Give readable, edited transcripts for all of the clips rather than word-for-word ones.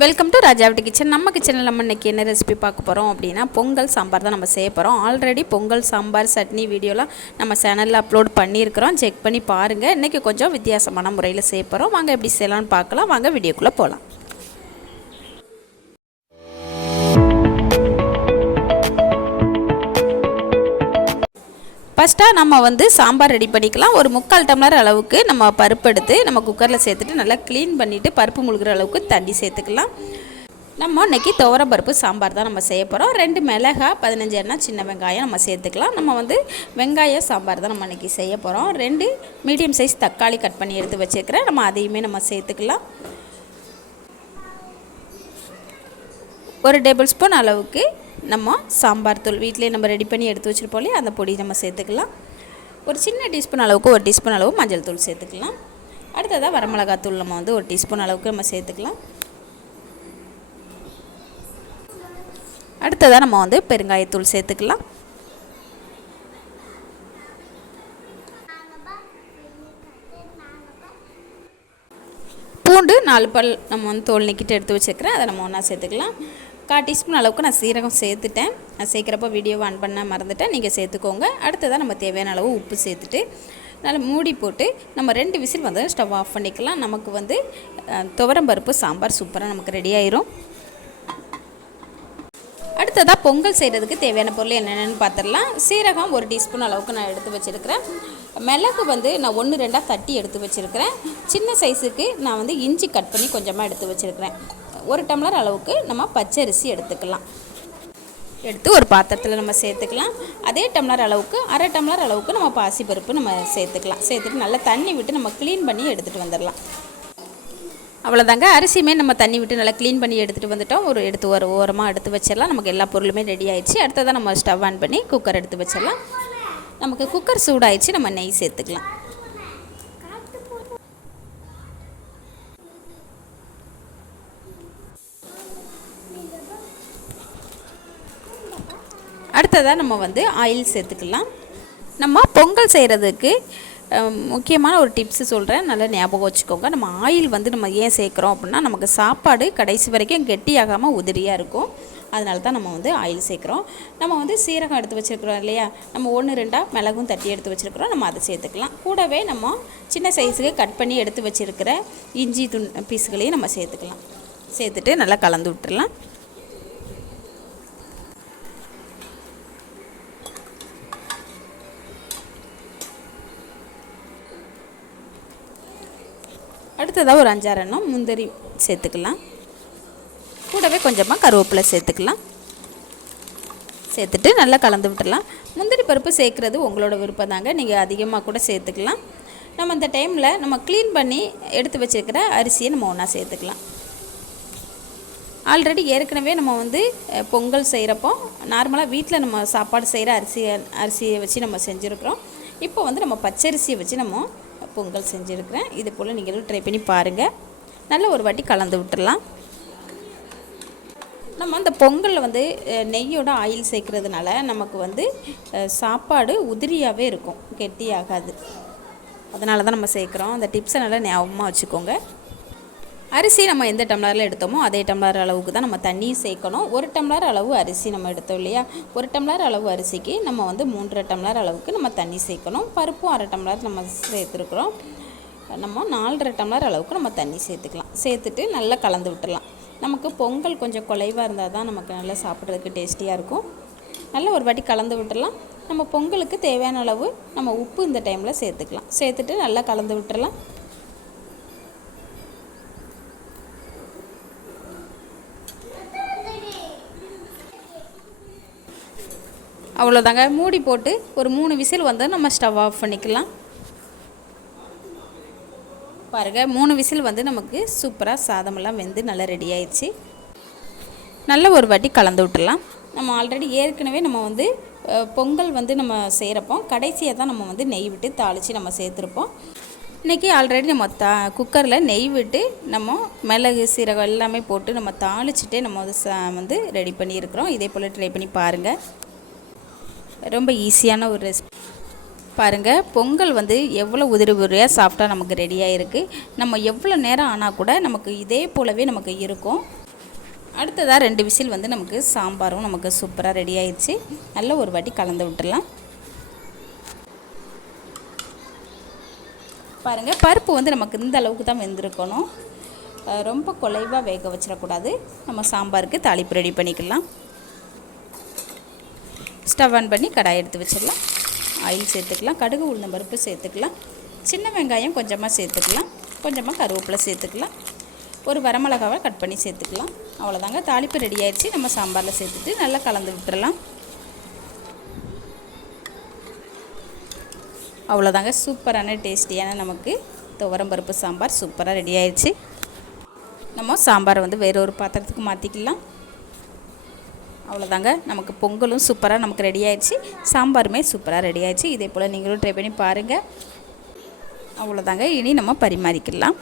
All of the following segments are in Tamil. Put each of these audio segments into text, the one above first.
Welcome to ராஜாவட்டி kitchen. நம்ம கிச்சனில் நம்ம இன்றைக்கி என்ன ரெசிபி பார்க்க போகிறோம் அப்படின்னா பொங்கல் சாம்பார் தான் நம்ம செய்ய போகிறோம். ஆல்ரெடி பொங்கல் சாம்பார் சட்னி வீடியோலாம் நம்ம சேனலில் அப்லோட் பண்ணியிருக்கிறோம். செக் பண்ணி பாருங்கள். இன்றைக்கி கொஞ்சம் வித்தியாசமான முறையில் செய்ய போகிறோம். வாங்க எப்படி செய்யலாம்னு பார்க்கலாம். வாங்க வீடியோக்குள்ளே போகலாம். ஃபஸ்ட்டாக நம்ம சாம்பார் ரெடி பண்ணிக்கலாம். ஒரு 3/4 டம்ளர் அளவுக்கு நம்ம பருப்பு எடுத்து நம்ம குக்கரில் சேர்த்துட்டு நல்லா க்ளீன் பண்ணிவிட்டு பருப்பு முழுகிற அளவுக்கு தண்ணி சேர்த்துக்கலாம். நம்ம இன்றைக்கி துவரம் பருப்பு சாம்பார் தான் நம்ம செய்ய போகிறோம். 2 மிளகாய் 15 எண்ணெய் சின்ன வெங்காயம் நம்ம சேர்த்துக்கலாம். நம்ம வெங்காய சாம்பார் தான் நம்ம இன்றைக்கி செய்ய போகிறோம். 2 மீடியம் சைஸ் தக்காளி கட் பண்ணி எடுத்து வச்சுருக்கிறேன். நம்ம அதையுமே நம்ம சேர்த்துக்கலாம். 1 டேபிள் ஸ்பூன் அளவுக்கு நம்ம சாம்பார் தூள் வீட்டிலே நம்ம ரெடி பண்ணி எடுத்து வச்சுருப்போம் இல்லையா, அந்த பொடி நம்ம சேர்த்துக்கலாம். ஒரு சின்ன டீஸ்பூன் அளவுக்கு 1 டீஸ்பூன் அளவு மஞ்சள் தூள் சேர்த்துக்கலாம். அடுத்ததாக வரமிளகாத்தூள் நம்ம 1 டீஸ்பூன் அளவுக்கு நம்ம சேர்த்துக்கலாம். அடுத்ததாக நம்ம பெருங்காயத்தூள் சேர்த்துக்கலாம். பூண்டு 4 பல் நம்ம தோல் நீக்கிட்டு எடுத்து வச்சுருக்கிறேன். அதை நம்ம ஒன்றா சேர்த்துக்கலாம். 1/4 டீஸ்பூன் அளவுக்கு நான் சீரகம் சேர்த்துட்டேன். நான் சேர்க்குறப்போ வீடியோவை ஆன் பண்ண மறந்துட்டேன், நீங்கள் சேர்த்துக்கோங்க. அடுத்ததாக நம்ம தேவையான அளவு உப்பு சேர்த்துட்டு நல்லா மூடி போட்டு நம்ம 2 விசில் ஸ்டவ் ஆஃப் பண்ணிக்கலாம். நமக்கு துவரம் பருப்பு சாம்பார் சூப்பராக நமக்கு ரெடி ஆயிரும். அடுத்ததாக பொங்கல் செய்கிறதுக்கு தேவையான பொருள் என்னென்னு பார்த்துடலாம். சீரகம் 1 டீஸ்பூன் அளவுக்கு நான் எடுத்து வச்சுருக்கிறேன். மிளகு நான் 1-2 தட்டி எடுத்து வச்சுருக்கிறேன். சின்ன சைஸுக்கு நான் இஞ்சி கட் பண்ணி கொஞ்சமாக எடுத்து வச்சுருக்கிறேன். 1 டம்ளர் அளவுக்கு நம்ம பச்சரிசி எடுத்துக்கலாம். எடுத்து ஒரு பாத்திரத்தில் நம்ம சேர்த்துக்கலாம். அதே டம்ளர் அளவுக்கு 1/2 டம்ளர் அளவுக்கு நம்ம பாசிப்பருப்பு நம்ம சேர்த்துக்கலாம். சேர்த்துட்டு நல்லா தண்ணி விட்டு நம்ம க்ளீன் பண்ணி எடுத்துகிட்டு வந்துடலாம். அவ்வளோதாங்க. அரிசியுமே நம்ம தண்ணி விட்டு நல்லா க்ளீன் பண்ணி எடுத்துகிட்டு வந்துட்டோம். எடுத்து ஒரு ஓரமாக எடுத்து வச்சிடலாம். நமக்கு எல்லா பொருளுமே ரெடி ஆயிடுச்சு. அடுத்ததான் நம்ம ஸ்டவ் ஆன் பண்ணி குக்கர் எடுத்து வச்சிடலாம். நமக்கு குக்கர் சூடாயிடுச்சு. நம்ம நெய் சேர்த்துக்கலாம். அடுத்ததாக நம்ம ஆயில் சேர்த்துக்கலாம். நம்ம பொங்கல் செய்கிறதுக்கு முக்கியமான ஒரு டிப்ஸு சொல்கிறேன், நல்லா ஞாபகம் வச்சுக்கோங்க. நம்ம ஆயில் நம்ம ஏன் சேர்க்குறோம் அப்படின்னா, நமக்கு சாப்பாடு கடைசி வரைக்கும் கெட்டியாகாமல் உதிரியாக இருக்கும். அதனால தான் நம்ம ஆயில் சேர்க்குறோம். நம்ம சீரகம் எடுத்து வச்சுருக்குறோம் இல்லையா, நம்ம 1-2 மிளகும் தட்டி எடுத்து வச்சுருக்குறோம். நம்ம அதை சேர்த்துக்கலாம். கூடவே நம்ம சின்ன சைஸுக்கு கட் பண்ணி எடுத்து வச்சுருக்கிற இஞ்சி பீஸுகளையும் நம்ம சேர்த்துக்கலாம். சேர்த்துட்டு நல்லா கலந்து விட்டுடலாம். அடுத்ததாக ஒரு 5-6 எண்ணம் முந்திரி சேர்த்துக்கலாம். கூடவே கொஞ்சமாக கருவேப்பிலை சேர்த்துக்கலாம். சேர்த்துட்டு நல்லா கலந்து விட்டுடலாம். முந்திரி பருப்பு சேர்க்குறது உங்களோட விருப்பம் தாங்க, நீங்கள் அதிகமாக கூட சேர்த்துக்கலாம். நம்ம அந்த டைமில் நம்ம க்ளீன் பண்ணி எடுத்து வச்சுருக்கிற அரிசியை நம்ம ஒன்றா சேர்த்துக்கலாம். ஆல்ரெடி ஏற்கனவே நம்ம பொங்கல் செய்கிறப்போ நார்மலாக வீட்டில் நம்ம சாப்பாடு செய்கிற அரிசியை வச்சு நம்ம செஞ்சுருக்கிறோம். இப்போ நம்ம பச்சரிசியை வச்சு நம்ம பொங்கல் செஞ்சுருக்கிறேன். இது போல் நீங்களும் ட்ரை பண்ணி பாருங்கள். நல்ல ஒரு வாட்டி கலந்து விட்டுடலாம். நம்ம அந்த பொங்கலில் நெய்யோட ஆயில் சேர்க்குறதுனால நமக்கு சாப்பாடு உதிரியாகவே இருக்கும், கெட்டியாகாது. அதனால தான் நம்ம சேர்க்குறோம். அந்த டிப்ஸை நல்லா ஞாபகமாக வச்சுக்கோங்க. அரிசி நம்ம எந்த டம்ளரில் எடுத்தோமோ அதே டம்ளர் அளவுக்கு தான் நம்ம தண்ணியும் சேர்க்கணும். 1 டம்ளர் அளவு அரிசி நம்ம எடுத்தோம் இல்லையா, 1 டம்ளர் அளவு அரிசிக்கு நம்ம 3.5 டம்ளர் அளவுக்கு நம்ம தண்ணி சேர்க்கணும். பருப்பும் 1/2 டம்ளர் நம்ம சேர்த்துருக்குறோம். நம்ம 4.5 டம்ளர் அளவுக்கு நம்ம தண்ணி சேர்த்துக்கலாம். சேர்த்துட்டு நல்லா கலந்து விட்டுடலாம். நமக்கு பொங்கல் கொஞ்சம் குலைவாக இருந்தால் தான் நமக்கு நல்லா சாப்பிட்றதுக்கு டேஸ்டியாக இருக்கும். நல்லா ஒரு வாட்டி கலந்து விட்டுடலாம். நம்ம பொங்கலுக்கு தேவையான அளவு நம்ம உப்பு இந்த டைமில் சேர்த்துக்கலாம். சேர்த்துட்டு நல்லா கலந்து விட்டுடலாம். அவ்வளோதாங்க. மூடி போட்டு ஒரு 3 விசில் நம்ம ஸ்டவ் ஆஃப் பண்ணிக்கலாம். பாருங்கள், 3 விசில் நமக்கு சூப்பராக சாதமெல்லாம் வெந்து நல்லா ரெடி ஆயிடுச்சு. நல்ல ஒரு வாட்டி கலந்து விட்டுடலாம். நம்ம ஆல்ரெடி ஏற்கனவே நம்ம பொங்கல் நம்ம செய்கிறப்போ கடைசியாக தான் நம்ம நெய் விட்டு தாளித்து நம்ம சேர்த்துருப்போம். இன்றைக்கி ஆல்ரெடி நம்ம குக்கரில் நெய் விட்டு நம்ம மிளகு சீரகம் எல்லாமே போட்டு நம்ம தாளிச்சிட்டே நம்ம ரெடி பண்ணியிருக்கிறோம். இதே போல் ட்ரை பண்ணி பாருங்கள். ரொம்ப ஈஸியான ஒரு ரெசிபி. பாருங்கள், பொங்கல் எவ்வளோ உதிரி உதிரியாக சாஃப்டாக நமக்கு ரெடியாக இருக்குது. நம்ம எவ்வளோ நேரம் ஆனால் கூட நமக்கு இதே போலவே நமக்கு இருக்கும். அடுத்ததாக 2 விசில் வந்து நமக்கு சாம்பாரும் நமக்கு சூப்பராக ரெடி ஆயிடுச்சு. நல்ல ஒரு வாட்டி கலந்து விட்டுடலாம். பாருங்கள், பருப்பு வந்து நமக்கு இந்த அளவுக்கு தான் வெந்திருக்கணும். ரொம்ப குலைவாக வேக வச்சிடக்கூடாது. நம்ம சாம்பாருக்கு தாளிப்பு ரெடி பண்ணிக்கலாம். ஸ்டவ் ஆன் பண்ணி கடாய் எடுத்து வச்சிடலாம். ஆயில் சேர்த்துக்கலாம். கடுகு உளுந்தம் பருப்பு சேர்த்துக்கலாம். சின்ன வெங்காயம் கொஞ்சமாக சேர்த்துக்கலாம். கொஞ்சமாக கருவேப்பிலை சேர்த்துக்கலாம். ஒரு வரமிளகாவை கட் பண்ணி சேர்த்துக்கலாம். அவ்வளோதாங்க, தாளிப்பு ரெடி ஆயிடுச்சு. நம்ம சாம்பாரில் சேர்த்துட்டு நல்லா கலந்து விட்டுறலாம். அவ்வளோதாங்க, சூப்பரான டேஸ்டியான நமக்கு துவரம்பருப்பு சாம்பார் சூப்பராக ரெடி ஆயிடுச்சு. நம்ம சாம்பாரை வந்து வேறொரு பாத்திரத்துக்கு மாற்றிக்கலாம். அவ்வளோதாங்க, நமக்கு பொங்கலும் சூப்பராக நமக்கு ரெடி ஆயிடுச்சு. சாம்பாருமே சூப்பராக ரெடி ஆயிடுச்சு. இதே போல் நீங்களும் ட்ரை பண்ணி பாருங்கள். அவ்வளோதாங்க, இனி நம்ம பரிமாறிக்கலாம்.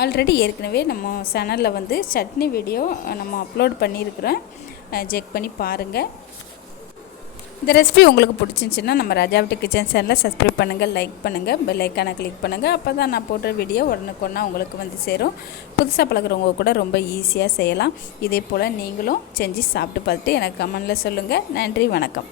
ஆல்ரெடி ஏற்கனவே நம்ம சேனலில் வந்து சட்னி வீடியோ நம்ம அப்லோட் பண்ணியிருக்கிறோம். செக் பண்ணி பாருங்கள். இந்த ரெசிபி உங்களுக்கு பிடிச்சிருந்துச்சின்னா நம்ம ராஜாவட்டி கிச்சன் சேனலை சப்ஸ்கிரைப் பண்ணுங்கள், லைக் பண்ணுங்கள், பெல் ஐக்கானை கிளிக் பண்ணுங்கள். அப்போ தான் நான் போடுற வீடியோ உடனுக்குடனே உங்களுக்கு வந்து சேரும். புதுசாக பழகுறவங்க கூட ரொம்ப ஈஸியாக செய்யலாம். இதே போல் நீங்களும் செஞ்சு சாப்பிட்டு பார்த்துட்டு எனக்கு கமெண்டில் சொல்லுங்கள். நன்றி, வணக்கம்.